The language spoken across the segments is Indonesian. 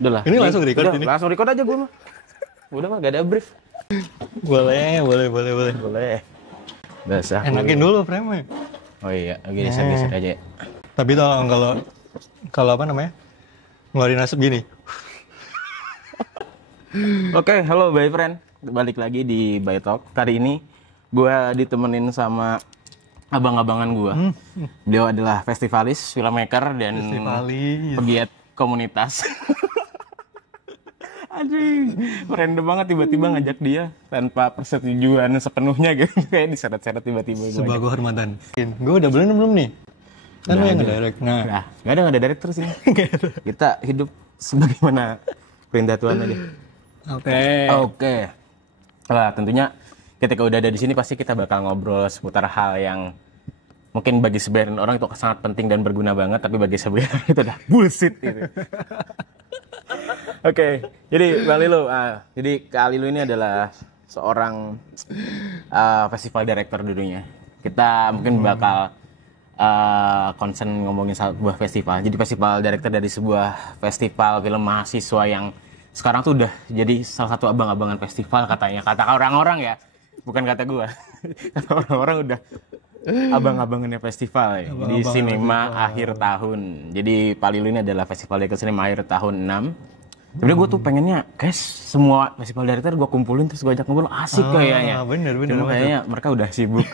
Udah lah. Ini langsung record udah, ini? Langsung record aja gue mah. Udah mah gak ada brief. Boleh. Basah. Enakin dulu frame-nya. Oh iya, geser aja. Tapi tolong kalau apa namanya? Ngeluarin asap gini. Oke, halo Bye Friend. Balik lagi di Bye Talk. Kali ini gue ditemenin sama abang-abangan gue. Beliau adalah festivalis, filmmaker, dan pegiat komunitas. Aduh, random banget tiba-tiba ngajak dia tanpa persetujuan sepenuhnya gitu. Kayak diseret-seret tiba-tiba. Sebuah kehormatan. Gue udah belum nih? Kan lu yang ngedirect. Nah, nggak ada director sih. Kita hidup sebagaimana perintah Tuhan aja. Oke. Nah, tentunya ketika udah ada di sini pasti kita bakal ngobrol seputar hal yang mungkin bagi sebagian orang itu sangat penting dan berguna banget, tapi bagi sebagian orang itu udah bullshit gitu. Oke, jadi Kak Lilo, Kak Lilo ini adalah seorang festival director dulunya. Kita mungkin bakal concern ngomongin sebuah festival. Jadi festival director dari sebuah festival film mahasiswa yang sekarang tuh udah jadi salah satu abang-abangan festival katanya. Kata orang-orang ya, bukan kata gua. Kata orang-orang udah abang-abangannya festival ya. Di sinema akhir tahun. Jadi Pak Lilo ini adalah festival director sinema akhir tahun 6. Sebenernya gue tuh pengennya, guys, semua festival director gue kumpulin terus gue ajak ngobrol, asik kayaknya. Bener. Cuma kayaknya mereka udah sibuk.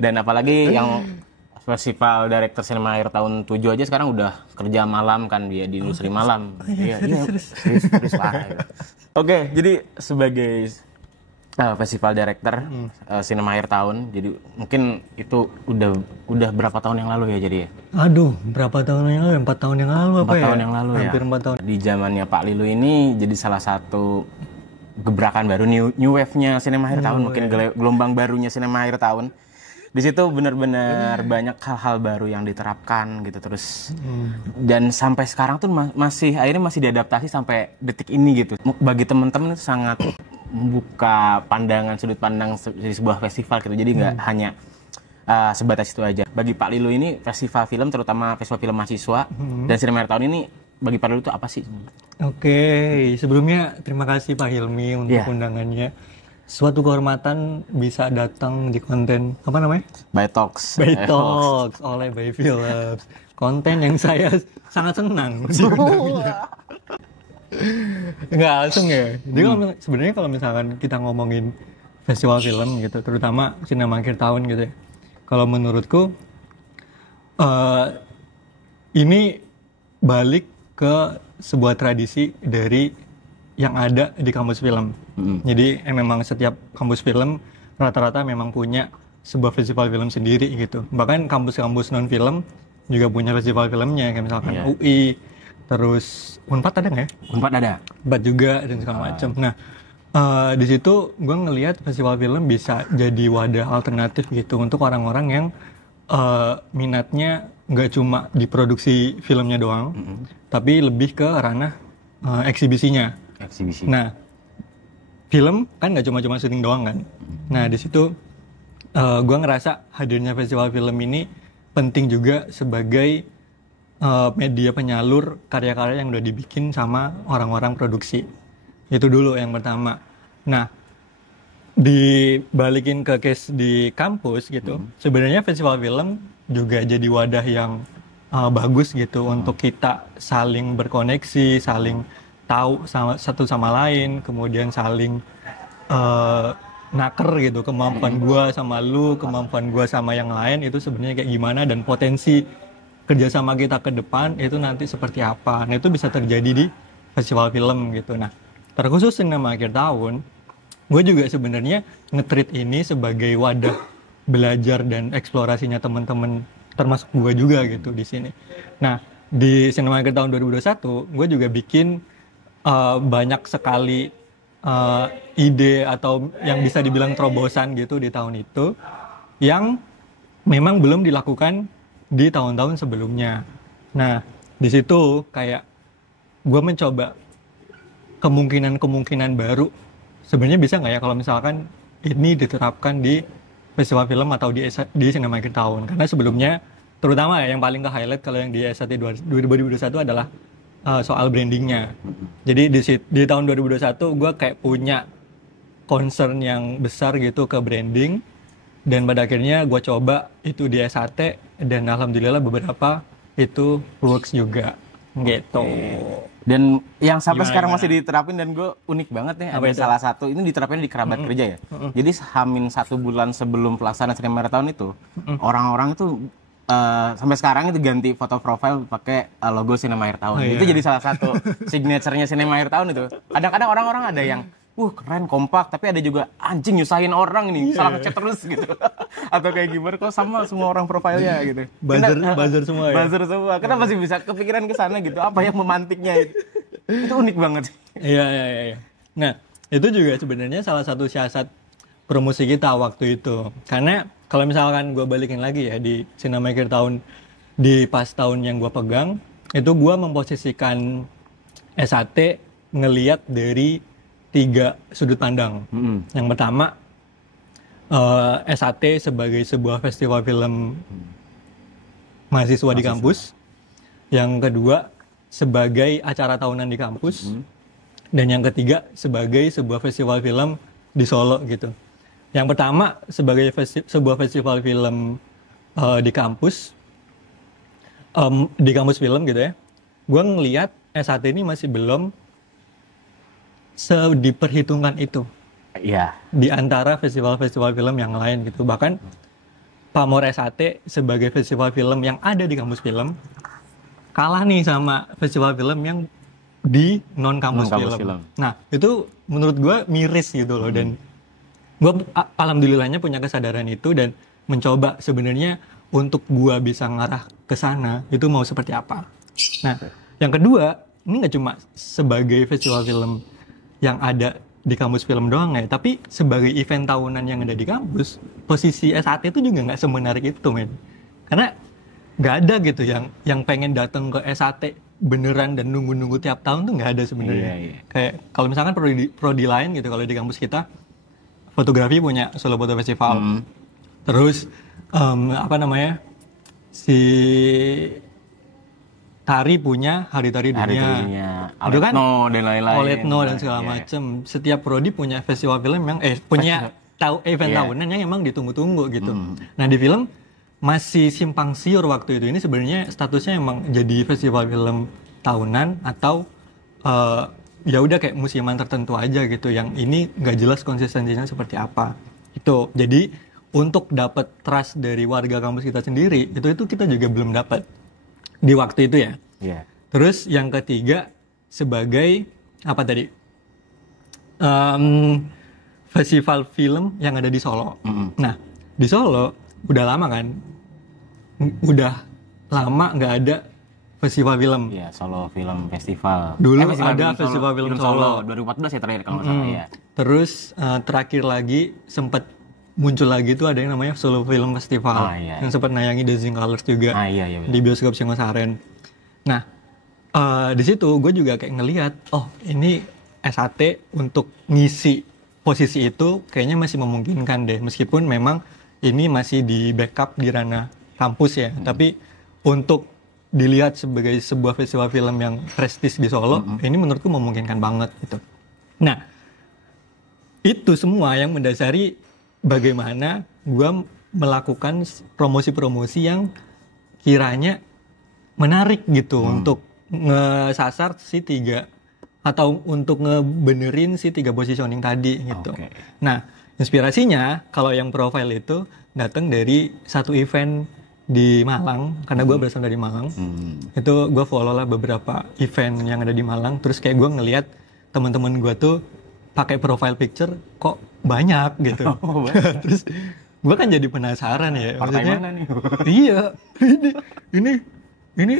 Dan apalagi yang festival director sinema akhir tahun 7 aja sekarang udah kerja malam kan dia di industri malam. Serius parah. Gitu. Oke, jadi sebagai festival director sinema akhir tahun, jadi mungkin itu udah berapa tahun yang lalu ya jadi ya? Aduh, berapa tahun yang lalu? 4 tahun yang lalu apa ya? 4 tahun yang lalu ya? Hampir 4 tahun. Di zamannya Pak Lilo ini jadi salah satu gebrakan baru, new wave-nya sinema akhir tahun, mungkin gelombang barunya sinema akhir tahun. Di situ benar-benar banyak hal-hal baru yang diterapkan gitu terus. Dan sampai sekarang tuh akhirnya masih diadaptasi sampai detik ini gitu. Bagi teman-teman itu sangat membuka sudut pandang di sebuah festival gitu. Jadi nggak hanya sebatas itu aja. Bagi Pak Lilo ini festival film, terutama festival film mahasiswa dan sinema akhir tahun ini, bagi Pak Lilo itu apa sih? Oke, sebelumnya terima kasih Pak Hilmi untuk undangannya. Suatu kehormatan bisa datang di konten apa namanya? Bye Talks oleh Bye Films. Konten yang saya sangat senang. Enggak langsung ya. Jadi sebenarnya kalau misalkan kita ngomongin festival film gitu, terutama sinema akhir tahun gitu ya. Kalau menurutku ini balik ke sebuah tradisi dari yang ada di kampus film. Jadi memang setiap kampus film rata-rata memang punya sebuah festival film sendiri gitu. Bahkan kampus-kampus non film juga punya festival filmnya, kayak misalkan UI, terus Unpad ada nggak ya? Unpad ada. Unpad juga dan segala macam. Nah, di situ gue ngelihat festival film bisa jadi wadah alternatif gitu untuk orang-orang yang minatnya nggak cuma di produksi filmnya doang, tapi lebih ke ranah eksibisinya. Nah, film kan nggak cuma syuting doang kan. Nah, di situ gue ngerasa hadirnya festival film ini penting juga sebagai media penyalur karya-karya yang udah dibikin sama orang-orang produksi. Itu dulu yang pertama. Nah, dibalikin ke case di kampus gitu, sebenarnya festival film juga jadi wadah yang bagus gitu untuk kita saling berkoneksi, saling tahu satu sama lain, kemudian saling naker gitu, kemampuan gua sama lu, kemampuan gua sama yang lain itu sebenarnya kayak gimana, dan potensi kerjasama kita ke depan itu nanti seperti apa. Nah, itu bisa terjadi di festival film gitu. Nah, terkhusus sinema akhir tahun, gue juga sebenarnya nge-treat ini sebagai wadah belajar dan eksplorasinya teman-teman, termasuk gue juga gitu di sini. Nah, di sinema akhir tahun 2021, gue juga bikin banyak sekali ide atau yang bisa dibilang terobosan gitu di tahun itu yang memang belum dilakukan di tahun-tahun sebelumnya. Nah, di situ kayak gue mencoba kemungkinan-kemungkinan baru. Sebenarnya bisa nggak ya kalau misalkan ini diterapkan di festival film atau di sinema akhir tahun? Karena sebelumnya, terutama ya yang paling ke highlight kalau yang di S1 2021 adalah soal brandingnya. Jadi di tahun 2021 gue kayak punya concern yang besar gitu ke branding, dan pada akhirnya gue coba itu di S1 dan alhamdulillah beberapa itu works juga gitu. Dan yang sampai Gimana, sekarang gimana? masih diterapin dan gue unik banget nih, Apa ada itu? salah satu ini diterapin di kerabat kerja ya. Jadi hamin 1 bulan sebelum pelaksanaan Seni Marathon itu, orang-orang itu sampai sekarang itu ganti foto profile pakai logo Sinema Akhir Tahun. Oh, Itu iya. jadi salah satu signaturenya Sinema Akhir Tahun itu. Kadang-kadang orang-orang ada yang keren, kompak, tapi ada juga anjing nyusahin orang nih, salah ngechat terus gitu. Atau kayak gimana, kok sama semua orang profilnya gitu. Buzzer semua ya? Buzzer semua. Kenapa sih bisa kepikiran ke sana gitu? Apa yang memantiknya itu? Itu unik banget sih. Iya. Nah, itu juga sebenarnya salah satu siasat promosi kita waktu itu. Karena kalau misalkan gue balikin lagi ya di Sinema Akhir Tahun, di pas tahun yang gue pegang, itu gue memposisikan S1 ngeliat dari 3 sudut pandang. Yang pertama, S1 sebagai sebuah festival film mahasiswa di kampus. Yang kedua, sebagai acara tahunan di kampus. Dan yang ketiga, sebagai sebuah festival film di Solo gitu. Yang pertama, sebagai sebuah festival film di kampus film gitu ya. Gue ngelihat S1 ini masih belum diperhitungkan itu Iya. di antara festival-festival film yang lain gitu. Bahkan Pamor S1 sebagai festival film yang ada di kampus film kalah nih sama festival film yang di non-kampus film. Nah, itu menurut gue miris gitu loh. Dan gue alhamdulillahnya punya kesadaran itu dan mencoba sebenarnya untuk gue bisa ngarah ke sana itu mau seperti apa. Nah, yang kedua, ini nggak cuma sebagai festival film yang ada di kampus film doang ya, tapi sebagai event tahunan yang ada di kampus, posisi S1 itu juga nggak semenarik itu, men. Karena nggak ada gitu yang pengen datang ke S1 beneran dan nunggu-nunggu tiap tahun tuh nggak ada sebenarnya. Iya. Kayak kalau misalkan prodi lain gitu, kalau di kampus kita fotografi punya Solo Photo Festival. Terus si tari punya Hari Tari Dunia. Itu kan dan lain-lain. Oletno dan segala macem. Setiap prodi punya festival film yang punya event tahunan yang emang ditunggu-tunggu gitu. Nah, di film masih simpang siur waktu itu. Ini sebenarnya statusnya emang jadi festival film tahunan atau ya udah kayak musiman tertentu aja gitu, yang ini nggak jelas konsistensinya seperti apa. Itu jadi untuk dapat trust dari warga kampus kita sendiri itu kita juga belum dapat di waktu itu ya. Iya. Terus yang ketiga sebagai apa tadi, festival film yang ada di Solo. Nah, di Solo udah lama kan, udah lama nggak ada festival film. Iya, Solo Film Festival. Dulu ada festival film Solo. 2014 ya terakhir kalau nggak salah ya. Terus terakhir lagi sempat muncul lagi tuh ada yang namanya Solo Film Festival yang sempat nayangi Dancing Colors juga di bioskop Singosaren. Nah, di situ gue juga kayak ngelihat, oh ini S1 untuk ngisi posisi itu kayaknya masih memungkinkan deh, meskipun memang ini masih di backup di ranah kampus ya, tapi untuk dilihat sebagai sebuah festival film yang prestis di Solo, ini menurutku memungkinkan banget gitu. Nah, itu semua yang mendasari bagaimana gue melakukan promosi-promosi yang kiranya menarik gitu untuk ngesasar si 3 atau untuk ngebenerin si 3 positioning tadi gitu. Nah, inspirasinya kalau yang profile itu datang dari satu event di Malang, karena gue berasal dari Malang. Itu gue follow lah beberapa event yang ada di Malang, terus kayak gue ngelihat teman-teman gue tuh pakai profile picture kok banyak gitu. Terus gue kan jadi penasaran ya, maksudnya mana nih? Iya, ini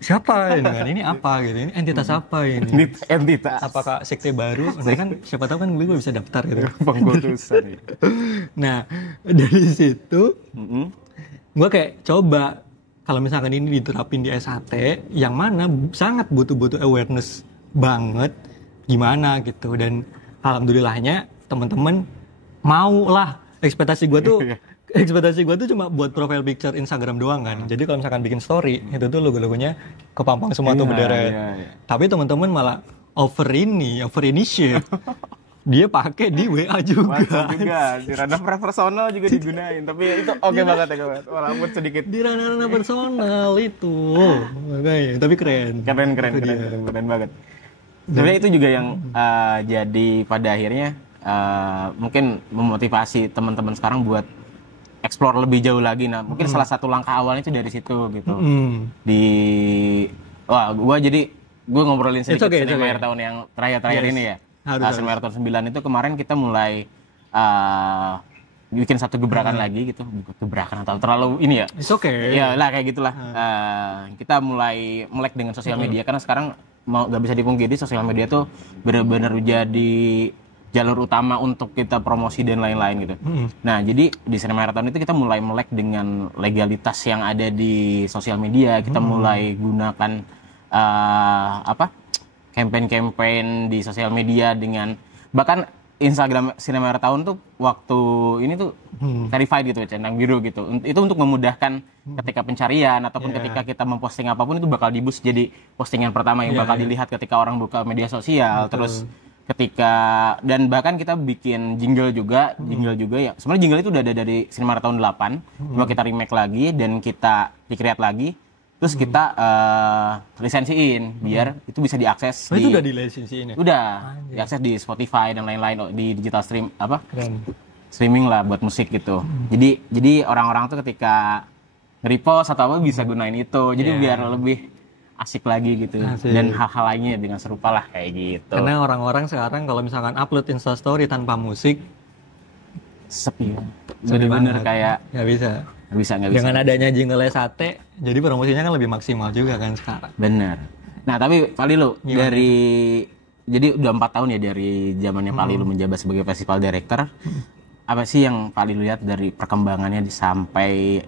siapa ini kan, ini apa gitu, ini entitas apa ini? Entitas. Apakah sekte baru? Nah, kan siapa tahu kan gue bisa daftar gitu. Pengkultusan. Nah, dari situ gue kayak coba kalau misalkan ini diterapin di S1 yang mana sangat butuh awareness banget gimana gitu, dan alhamdulillahnya teman-teman mau lah. Ekspektasi gue tuh ekspektasi gue tuh cuma buat profile picture Instagram doang kan. Jadi kalau misalkan bikin story itu tuh logo-logonya kepampang semua tuh berderet. Tapi teman-teman malah over ini shit. Dia pakai di WA juga. Di ranah personal juga digunain. Tapi itu oke banget ya kawan. Walaupun sedikit di ranah personal itu. Makanya, tapi keren banget. Sebenarnya itu juga yang jadi pada akhirnya mungkin memotivasi teman-teman sekarang buat explore lebih jauh lagi. Nah, mungkin salah satu langkah awalnya itu dari situ gitu. Gue ngobrolin sedikit Cinema Air tahun yang terakhir ini ya. Cinema Air tahun 9 itu kemarin kita mulai bikin satu gebrakan lagi gitu. Bukan gebrakan atau terlalu ini ya. Ya lah kayak gitulah. Kita mulai melek dengan sosial media karena sekarang gak bisa dipungkiri sosial media tuh benar-benar jadi jalur utama untuk kita promosi dan lain-lain gitu. Nah, jadi di Cinema Air tahun itu kita mulai melek dengan legalitas yang ada di sosial media. Kita mulai gunakan campaign-campaign di sosial media dengan bahkan Instagram Cinema Air tahun tuh waktu ini tuh verified gitu, centang biru gitu. Itu untuk memudahkan ketika pencarian ataupun ketika kita memposting apapun itu bakal di-boost jadi postingan pertama yang bakal dilihat ketika orang buka media sosial. Terus ketika dan bahkan kita bikin jingle juga ya. Sebenarnya jingle itu udah ada dari Cinema Air tahun 8. Cuma kita remake lagi dan kita di-create lagi. Terus kita lisensiin biar itu bisa diakses. Itu udah dilisensiin ya? Udah diakses di Spotify dan lain-lain di digital streaming lah buat musik gitu. Jadi orang-orang tuh ketika nge-repost atau apa bisa gunain itu. Jadi biar lebih asik lagi gitu. Dan hal-hal lainnya dengan serupa lah kayak gitu. Karena orang-orang sekarang kalau misalkan upload Instastory tanpa musik sepi. Bener-bener kayak nggak bisa. Dengan adanya jingle sate, jadi promosinya kan lebih maksimal juga kan sekarang. Bener. Nah tapi Pak Lilu jadi udah 4 tahun ya dari zamannya Pak Lilu menjabat sebagai festival director. Apa sih yang Pak Lilu lihat dari perkembangannya sampai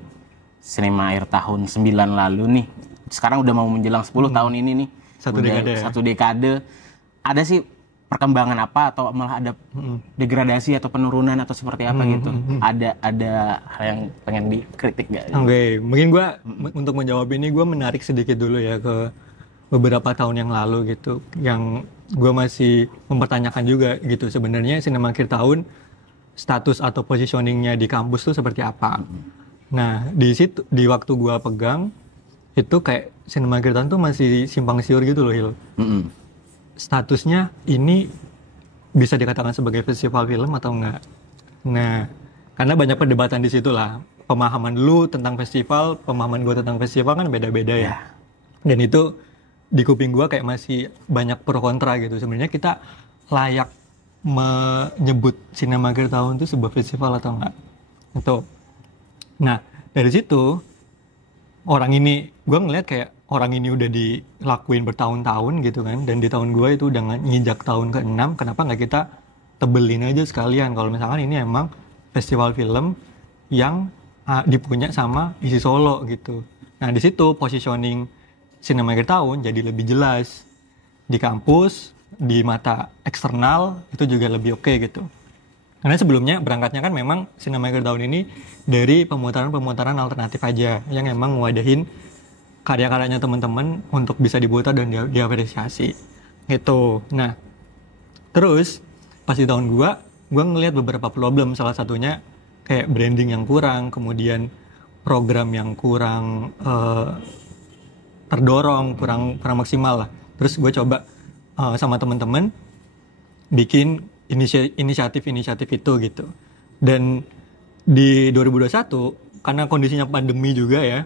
Cinema Air tahun 9 lalu nih? Sekarang udah mau menjelang 10 tahun ini nih. Satu dekade. Ada sih perkembangan apa atau malah ada degradasi atau penurunan atau seperti apa gitu? Ada hal yang pengen dikritik nggak? Oke, mungkin gue untuk menjawab ini gue menarik sedikit dulu ya ke beberapa tahun yang lalu gitu, yang gue masih mempertanyakan juga gitu sebenarnya Cinema Akhir Tahun status atau positioningnya di kampus tuh seperti apa? Nah di situ di waktu gue pegang itu kayak Cinema Akhir Tahun tuh masih simpang siur gitu loh, Hil. Statusnya ini bisa dikatakan sebagai festival film atau enggak. Nah, karena banyak perdebatan di situ lah. Pemahaman lu tentang festival, pemahaman gue tentang festival kan beda-beda ya. Dan itu di kuping gue kayak masih banyak pro kontra gitu. Sebenarnya kita layak menyebut Cinema Akhir Tahun itu sebuah festival atau enggak. Itu. Nah, dari situ gue ngeliat kayak orang ini udah dilakuin bertahun-tahun gitu kan, dan di tahun gue itu udah ngijak tahun ke-6, kenapa nggak kita tebelin aja sekalian kalau misalkan ini emang festival film yang dipunya sama isi Solo gitu. Nah di situ positioning Cinema Akhir Tahun jadi lebih jelas di kampus, di mata eksternal itu juga lebih oke gitu. Karena sebelumnya berangkatnya kan memang Cinema Akhir Tahun ini dari pemutaran alternatif aja yang emang ngewadahin karya-karyanya teman-teman untuk bisa diputar dan diapresiasi gitu. Nah, terus pas di tahun gue ngelihat beberapa problem, salah satunya kayak branding yang kurang, kemudian program yang kurang terdorong, kurang maksimal lah. Terus gue coba sama teman-teman bikin inisiatif itu gitu. Dan di 2021 karena kondisinya pandemi juga ya,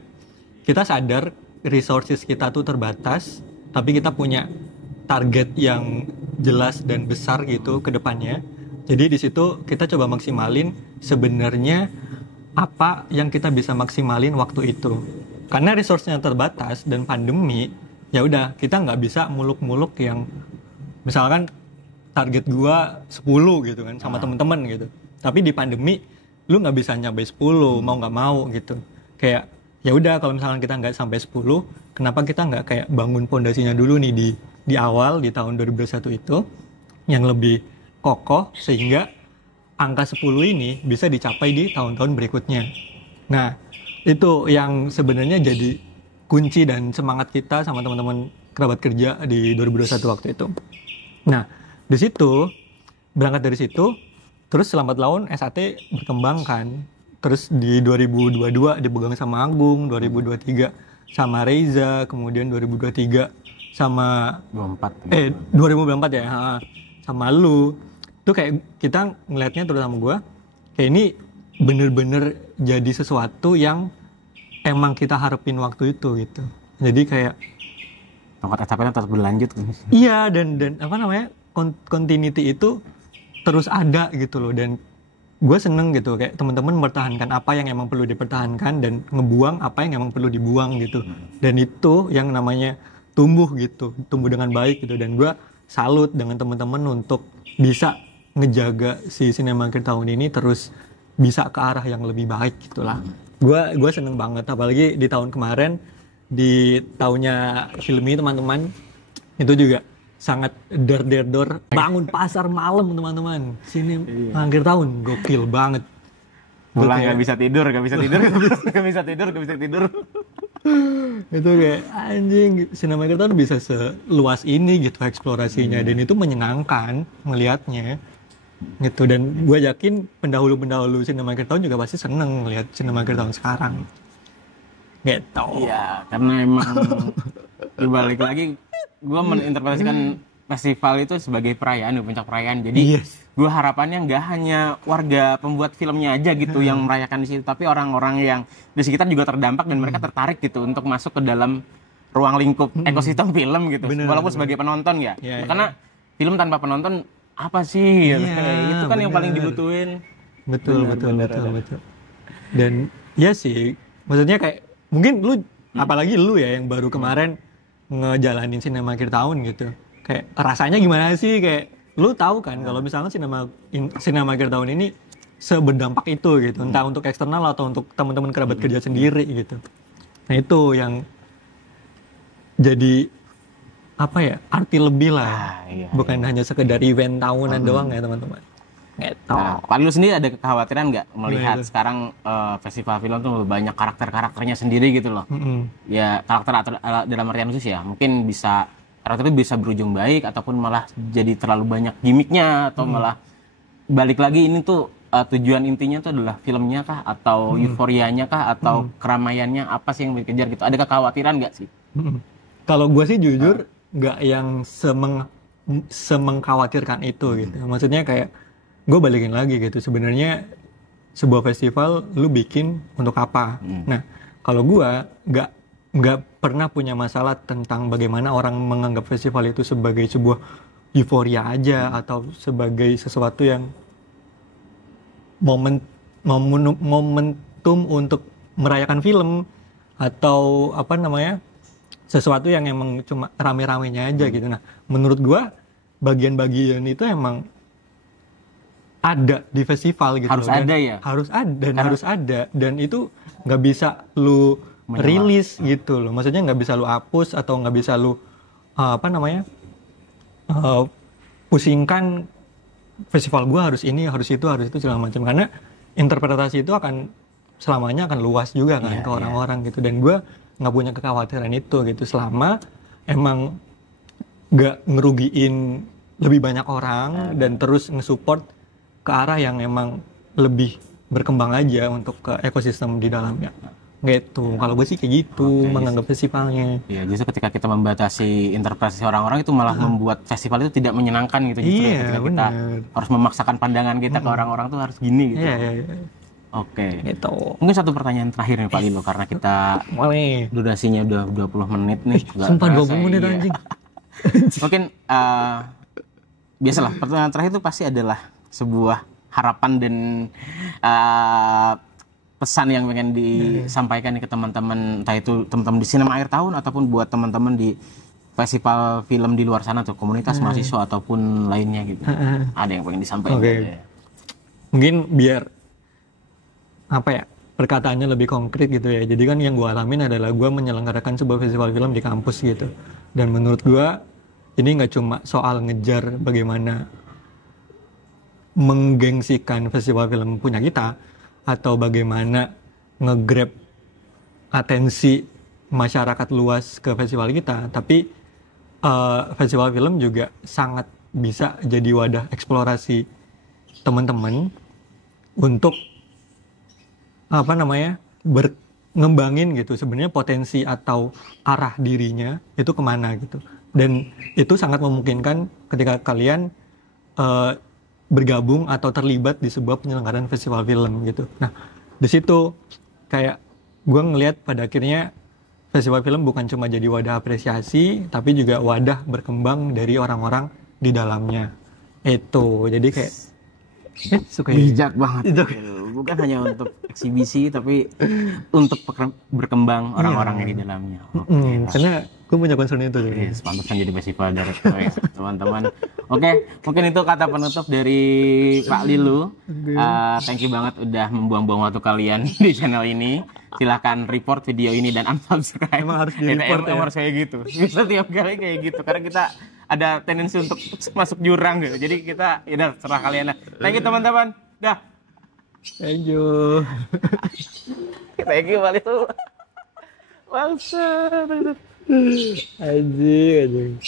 kita sadar resources kita tuh terbatas, tapi kita punya target yang jelas dan besar gitu ke depannya. Jadi di situ kita coba maksimalin sebenarnya apa yang kita bisa maksimalin waktu itu. Karena resource-nya terbatas dan pandemi, ya udah kita nggak bisa muluk-muluk yang misalkan target gua 10 gitu kan sama teman-teman gitu. Tapi di pandemi lu nggak bisa nyampe 10 mau nggak mau gitu. Kayak ya udah kalau misalkan kita nggak sampai 10, kenapa kita nggak kayak bangun pondasinya dulu nih di awal di tahun 2021 itu yang lebih kokoh sehingga angka 10 ini bisa dicapai di tahun-tahun berikutnya. Nah, itu yang sebenarnya jadi kunci dan semangat kita sama teman-teman kerabat kerja di 2021 waktu itu. Nah, di situ, berangkat dari situ, terus Lambat Laun SAT berkembang kan. Terus di 2022 dipegang sama Agung, 2023 sama Reza, kemudian 2023 sama 2024 ya, sama lu. Itu kayak kita ngelihatnya terutama gue, kayak ini bener-bener jadi sesuatu yang emang kita harapin waktu itu gitu. Jadi kayak tongkat SAP tetap berlanjut. Iya, dan apa namanya, continuity itu terus ada gitu loh. Dan gue seneng gitu kayak teman-teman mempertahankan apa yang emang perlu dipertahankan dan ngebuang apa yang emang perlu dibuang gitu. Dan itu yang namanya tumbuh gitu, tumbuh dengan baik gitu. Dan gue salut dengan teman-teman untuk bisa ngejaga si Cinemaker tahun ini terus bisa ke arah yang lebih baik gitulah. Gue seneng banget, apalagi di tahun kemarin, di tahunnya Hilmi teman-teman, itu juga sangat dor bangun pasar malam teman-teman. Sini akhir tahun gokil banget. Pulang nggak bisa tidur. Itu kayak anjing, Cinemaker tahun bisa seluas ini gitu eksplorasinya, dan itu menyenangkan melihatnya gitu. Dan gue yakin pendahulu Cinemaker tahun juga pasti seneng melihat Cinemaker tahun sekarang gitu. Iya, karena emang berbalik lagi gue meninterpretasikan festival itu sebagai perayaan, puncak perayaan. Jadi gue harapannya nggak hanya warga pembuat filmnya aja gitu yang merayakan di situ, tapi orang-orang yang di sekitar juga terdampak dan mereka tertarik gitu untuk masuk ke dalam ruang lingkup ekosistem film gitu. Walaupun sebagai penonton ya. Karena film tanpa penonton apa sih? Itu kan yang paling dibutuhin. Betul. Dan ya sih, maksudnya kayak mungkin lu, apalagi lu ya yang baru kemarin ngejalanin Cinemaker tahun gitu. Kayak rasanya gimana sih, kayak lu tahu kan kalau misalnya Cinemaker tahun ini seberdampak itu gitu, entah untuk eksternal atau untuk teman-teman kerabat kerja sendiri gitu. Nah itu yang jadi apa ya, arti lebih lah, bukan hanya sekedar event tahunan doang ya teman-teman. Gitu. Nah, Pak lu sendiri ada kekhawatiran nggak melihat sekarang festival film tuh banyak karakternya sendiri gitu loh? Ya karakter dalam artian khusus ya, mungkin bisa karakter itu bisa berujung baik ataupun malah jadi terlalu banyak gimmicknya, atau malah balik lagi ini tuh tujuan intinya tuh adalah filmnya kah, atau euforianya kah, atau keramaiannya, apa sih yang dikejar gitu? Ada kekhawatiran nggak sih? Kalau gue sih jujur nggak yang semengkhawatirkan itu gitu. Maksudnya kayak gue balikin lagi gitu, sebenarnya sebuah festival lu bikin untuk apa? Nah kalau gue nggak pernah punya masalah tentang bagaimana orang menganggap festival itu sebagai sebuah euforia aja, atau sebagai sesuatu yang momentum untuk merayakan film, atau apa namanya, sesuatu yang emang cuma rame-ramenya aja gitu. Nah menurut gue bagian-bagian itu emang ada di festival gitu. Harus ada ya? Harus ada, dan itu nggak bisa lu rilis gitu loh. Maksudnya nggak bisa lu hapus, atau nggak bisa lu pusingkan festival gua harus ini, harus itu segala macam, karena interpretasi itu akan selamanya akan luas juga kan ke orang-orang gitu. Dan gua nggak punya kekhawatiran itu gitu, selama emang nggak ngerugiin lebih banyak orang dan terus nge-support ke arah yang emang lebih berkembang aja untuk ke ekosistem di dalamnya gitu. Kalau gue sih kayak gitu menganggap festivalnya. Iya, justru ketika kita membatasi interpretasi orang-orang itu malah membuat festival itu tidak menyenangkan gitu. Justru ketika kita harus memaksakan pandangan kita ke orang-orang tuh harus gini gitu. Oke. Gitu. Mungkin satu pertanyaan terakhir nih Pak Lilo, karena kita durasinya udah 20 menit nih. Sumpah 20 menit anjing. Mungkin biasalah pertanyaan terakhir itu pasti adalah sebuah harapan dan pesan yang pengen disampaikan ke teman-teman, entah itu teman-teman di Sinema Akhir Tahun ataupun buat teman-teman di festival film di luar sana tuh, komunitas mahasiswa ataupun lainnya gitu. Ada yang pengen disampaikan. Mungkin biar apa ya, perkataannya lebih konkret gitu ya. Jadi kan yang gue alamin adalah gue menyelenggarakan sebuah festival film di kampus gitu. Dan menurut gue ini nggak cuma soal ngejar bagaimana menggengsikan festival film punya kita atau bagaimana nge-grab atensi masyarakat luas ke festival kita, tapi festival film juga sangat bisa jadi wadah eksplorasi teman-teman untuk apa namanya ngembangin gitu sebenarnya potensi atau arah dirinya itu kemana gitu, dan itu sangat memungkinkan ketika kalian bergabung atau terlibat di sebuah penyelenggaraan festival film gitu. Nah di situ kayak gue ngelihat pada akhirnya festival film bukan cuma jadi wadah apresiasi, tapi juga wadah berkembang dari orang-orang di dalamnya. Itu jadi kayak suka bijak banget. Bukan hanya untuk eksibisi, tapi untuk berkembang orang-orang yang di dalamnya. Karena gue punya concern itu. Yes, pantasan jadi festival director ya, teman-teman. Oke, mungkin itu kata penutup dari Pak Lilu. Thank you banget udah membuang-buang waktu kalian di channel ini. Silahkan report video ini dan unsubscribe. Emang harus di report ya? Harus kayak gitu. Bisa tiap kali kayak gitu. Karena kita ada tendensi untuk masuk jurang gitu. Jadi kita, ya udah, serah kalian lah. Thank you teman-teman. Dah. Thank you. Thank you Pak Lilu. Bangsa. Anjing.